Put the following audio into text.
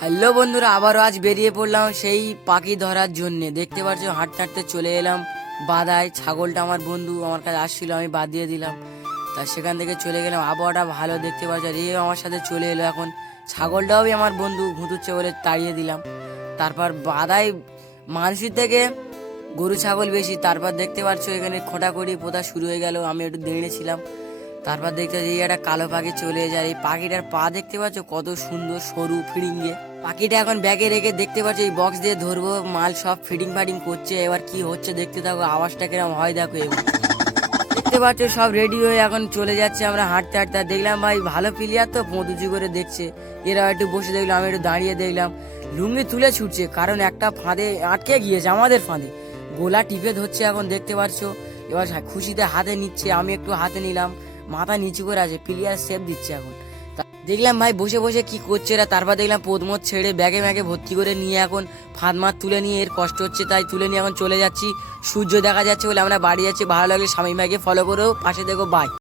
Hello বন্ধুরা, আবারও আজ বেরিয়ে পড়লাম সেই পাখি ধরার জন্য। দেখতে পাচ্ছ হাঁটতে হাঁটতে চলে এলাম বাদায়। ছাগলটা আমার বন্ধু আমার কাছে আসছিল, আমি বাদ দিয়ে দিলাম। তা সেখান থেকে চলে গেলাম, আবহাওয়াটা ভালো দেখতে পাচ্ছ। আর এও আমার সাথে চলে এলো। এখন ছাগলটাও আমার বন্ধু ঘুঁতুচ্ছে বলে তাড়িয়ে দিলাম। তারপর বাদায় মানসি থেকে গরু ছাগল বেশি। তারপর দেখতে পাচ্ছ এখানে খোঁটাখুঁটি পোতা শুরু হয়ে গেল। আমি একটু দাঁড়িয়েছিলাম। তারপর দেখতে এই একটা কালো পাখি চলে যায়। এই পাখিটার পা দেখতে পাচ্ছ কত সুন্দর, সরু ফিডিংয়ে। পাখিটা এখন ব্যাগে রেখে দেখতে পাচ্ছ এই বক্স দিয়ে ধরবো, মাল সব ফিডিং ফাডিং করছে। এবার কি হচ্ছে দেখতে থাকো, আওয়াজটা কিরম হয় দেখো। এবার দেখতে পাচ্ছ সব রেডি হয়ে এখন চলে যাচ্ছে। আমরা হাঁটতে হাঁটতে দেখলাম ভাই ভালো প্লেয়ার তো পঁতুচি করে দেখছে। এরা একটু বসে দেখলাম, আমি একটু দাঁড়িয়ে দেখলাম। লুঙ্গি তুলে ছুটছে, কারণ একটা ফাঁদে আটকে গিয়েছে, আমাদের ফাঁদে। গোলা টিপে ধরছে এখন দেখতে পাচ্ছ। এবার খুশিতে হাতে নিচ্ছে, আমি একটু হাতে নিলাম। মাথা নিচু করে আছে, প্লেয়ার সেফ দিচ্ছে এখন। দেখলাম ভাই বসে বসে কি করছে এরা। তারপর দেখলাম পদমত ছেড়ে ব্যাগে ম্যাগে ভর্তি করে নিয়ে এখন ফাঁদ মাছ তুলে নিয়ে, এর কষ্ট হচ্ছে তাই তুলে নিয়ে এখন চলে যাচ্ছি। সূর্য দেখা যাচ্ছে বলে আমরা বাড়ি যাচ্ছি। ভালো লাগলে স্বামী ভাইকে ফলো করেও পাশে দেখো, বাই।